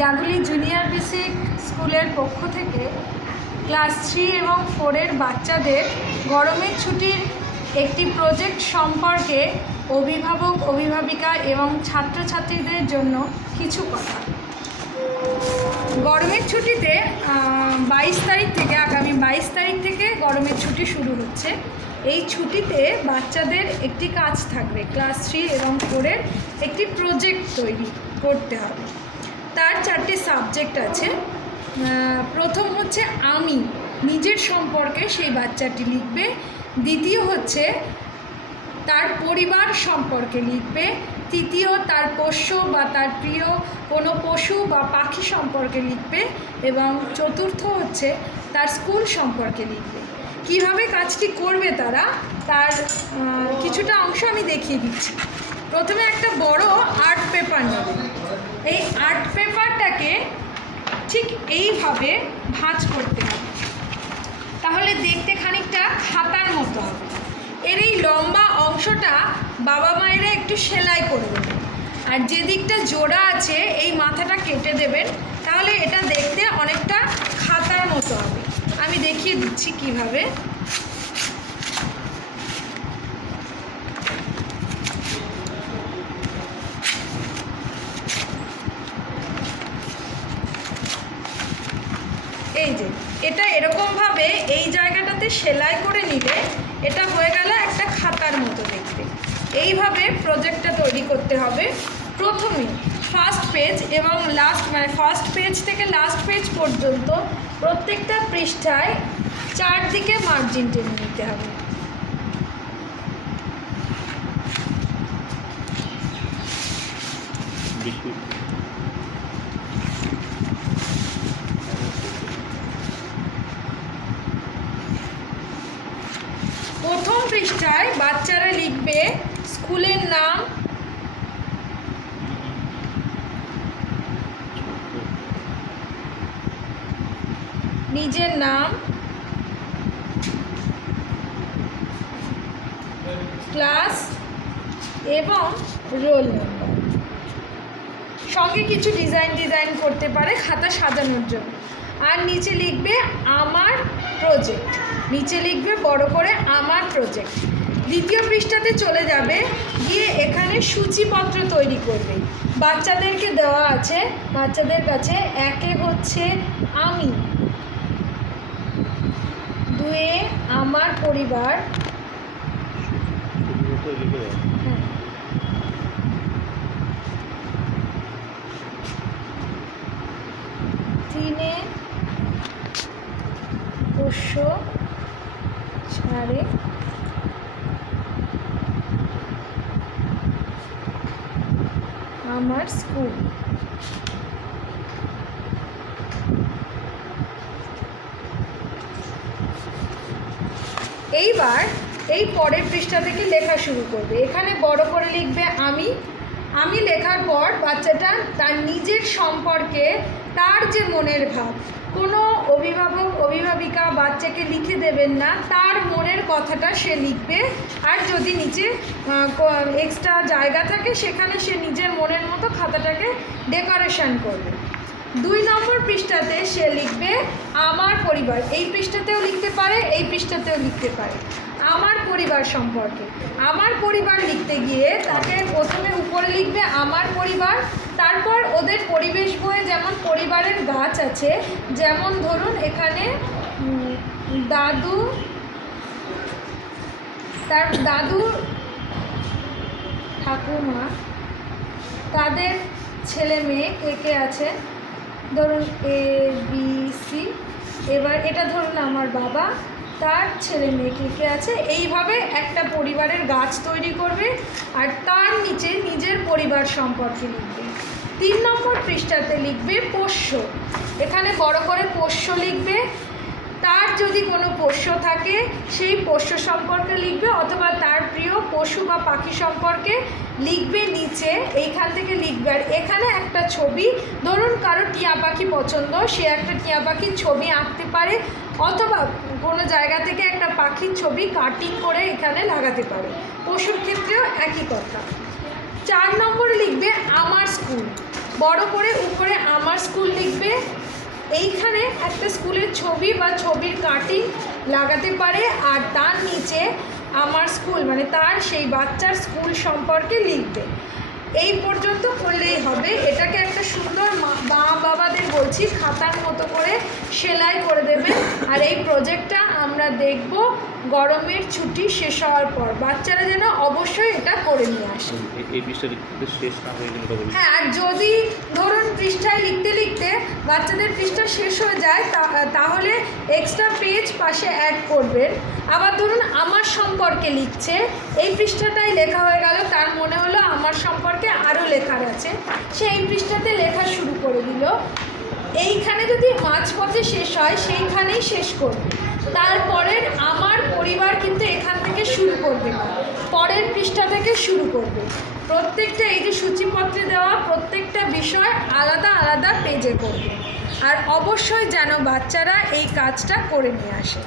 জাগুলি junior basic স্কুলের পক্ষ থেকে ক্লাস 3 এবং 4-এর বাচ্চাদের গরমের ছুটির একটি প্রজেক্ট সম্পর্কে অভিভাবক, অভিভাবিকা এবং ছাত্রছাত্রীদের জন্য কিছু কথা। গরমের ছুটিতে 22 তারিখ থেকে, আগামী 22 তারিখ থেকে গরমের ছুটি শুরু হচ্ছে। এই ছুটিতে বাচ্চাদের একটি কাজ থাকবে, ক্লাস 3 এবং 4-এর একটি প্রজেক্ট তৈরি করতে হবে। তার 4টে সাবজেক্ট আছে। প্রথম হচ্ছে আমি, নিজের সম্পর্কে সেই বাচ্চাটি লিখবে। দ্বিতীয় হচ্ছে তার পরিবার সম্পর্কে লিখবে। তৃতীয় তার পোষ্য বা তার প্রিয় কোনো পশু বা পাখি সম্পর্কে লিখবে। এবং চতুর্থ হচ্ছে তার স্কুল সম্পর্কে লিখবে। কিভাবে কাজটি করবে তারা, তার কিছুটা অংশ আমি দেখিয়ে দিচ্ছি। প্রথমে একটা বড় আর্ট পেপার নেবে। এই আর্ট পেপারটাকে ঠিক এইভাবে ভাঁজ করতে হবে, তাহলে দেখতে খানিকটা খাতার মতো হবে। এর এই লম্বা অংশটা বাবা মায়েরা একটু সেলাই করে দেবেন, আর যে দিকটা জোড়া আছে এই মাথাটা কেটে দেবেন, তাহলে এটা দেখতে অনেকটা খাতার মতো হবে। আমি দেখিয়ে দিচ্ছি কিভাবে। এই যে এটা এরকমভাবে এই জায়গাটাতে সেলাই করে নিলে এটা হয়ে গেল একটা খাতার মতো দেখতে। এইভাবে প্রজেক্টটা তৈরি করতে হবে। প্রথমে ফার্স্ট পেজ এবং লাস্ট, মানে ফার্স্ট পেজ থেকে লাস্ট পেজ পর্যন্ত প্রত্যেকটা পৃষ্ঠায় 4 দিকে মার্জিন টেনে নিতে হবে। প্রথম পৃষ্ঠায় বাচ্চারা লিখবে স্কুলের নাম, নিজের নাম, ক্লাস এবং রোল নাম্বার, সঙ্গে কিছু ডিজাইন করতে পারে খাতা সাজানোর জন্য। আর নিচে লিখবে আমার প্রজেক্ট, নিচে লিখবে বড় করে আমার প্রজেক্ট। দ্বিতীয় পৃষ্ঠাতে চলে যাবে, গিয়ে এখানে সূচিপত্র তৈরি করবে। বাচ্চাদেরকে দেওয়া আছে, বাচ্চাদের কাছে 1-এ হচ্ছে আমি, 2-এ আমার পরিবার, 3-এ পোষ্য, 4-এ আমার স্কুল। এইবার এই পরের পৃষ্ঠা থেকে লেখা শুরু করবে। এখানে বড় করে লিখবে আমি লেখার পর বাচ্চাটা তার নিজের সম্পর্কে তার যে মনের ভাব, কোনো অভিভাবক অভিভাবিকা বাচ্চাকে লিখে দেবেন না, তার মনের কথাটা সে লিখবে। আর যদি নিচে এক্সট্রা জায়গা থাকে সেখানে সে নিজের মনের মতো খাতাটাকে ডেকোরেশন করবে। 2 নম্বর পৃষ্ঠাতে সে লিখবে আমার পরিবার। এই পৃষ্ঠাতেও লিখতে পারে, এই পৃষ্ঠাতেও লিখতে পারে আমার পরিবার সম্পর্কে। আমার পরিবার লিখতে গিয়ে তাকে প্রথমে উপরে লিখবে আমার পরিবার, তারপর ওদের পরিবেশ বইয়ে যেমন পরিবারের গাছ আছে, যেমন ধরুন এখানে দাদু, তার দাদু ঠাকুমা, তাদের ছেলে মেয়ে কে আছে, ধরুন ABC। এবার এটা ধরুন আমার বাবা, তার ছেলে মেয়ে কে আছে। এইভাবে একটা পরিবারের গাছ তৈরি করবে, আর তার নিচে নিজের পরিবার সম্পর্কে লিখবে। 3 নম্বর পৃষ্ঠাতে লিখবে পোষ্য। এখানে বড় করে পোষ্য লিখবে। তার যদি কোনো পোষ্য থাকে সেই পোষ্য সম্পর্কে লিখবে, অথবা তার প্রিয় পশু বা পাখি সম্পর্কে লিখবে নিচে, এইখান থেকে লিখবে। আর এখানে একটা ছবি, ধরুন কারো টিয়া পাখি পছন্দ, সে একটা টিয়া পাখির ছবি আঁকতে পারে, অথবা কোনো জায়গা থেকে একটা পাখির ছবি কাটিং করে এখানে লাগাতে পারে। পশুর ক্ষেত্রেও একই কথা। 4 নম্বরে লিখবে আমার স্কুল। বড় করে উপরে আমার স্কুল লিখবে। এইখানে একটা স্কুলের ছবি বা ছবির কাটিং লাগাতে পারে, আর তার নিচে আমার স্কুল মানে তার সেই বাচ্চার স্কুল সম্পর্কে লিখবে। এই পর্যন্ত করলেই হবে। এটাকে একটা সুন্দর মা বাবাদের বলছি খাতার মতো করে সেলাই করে দেবে। আর এই প্রজেক্টটা আমরা দেখব গরমের ছুটি শেষ হওয়ার পর। বাচ্চারা যেন অবশ্যই এটা করে নিয়ে আসে। এই পৃষ্ঠা লিখতে শেষ না হয়ে গেলে তবে হ্যাঁ, আর যদি ধরুন পৃষ্ঠায় লিখতে লিখতে বাচ্চাদের পৃষ্ঠা শেষ হয়ে যায় তাহলে এক্সট্রা পেজ পাশে অ্যাড করবেন। আবার ধরুন আমার সম্পর্কে লিখছে, এই পৃষ্ঠাটাই লেখা হয়ে গেল, তার মনে হলো আমার সম্পর্কে আরও লেখার আছে, সে এই পৃষ্ঠাতে লেখা শুরু করে দিল। এইখানে যদি মাঝপথে শেষ হয় সেইখানেই শেষ করবে। তারপরের আমার পরিবার কিন্তু এখান থেকে শুরু করবে না, পরের পৃষ্ঠা থেকে শুরু করবে। প্রত্যেকটা এই যে সূচিপত্রে দেওয়া প্রত্যেকটা বিষয় আলাদা আলাদা পেজে করবে। আর অবশ্যই যেন বাচ্চারা এই কাজটা করে নিয়ে আসে।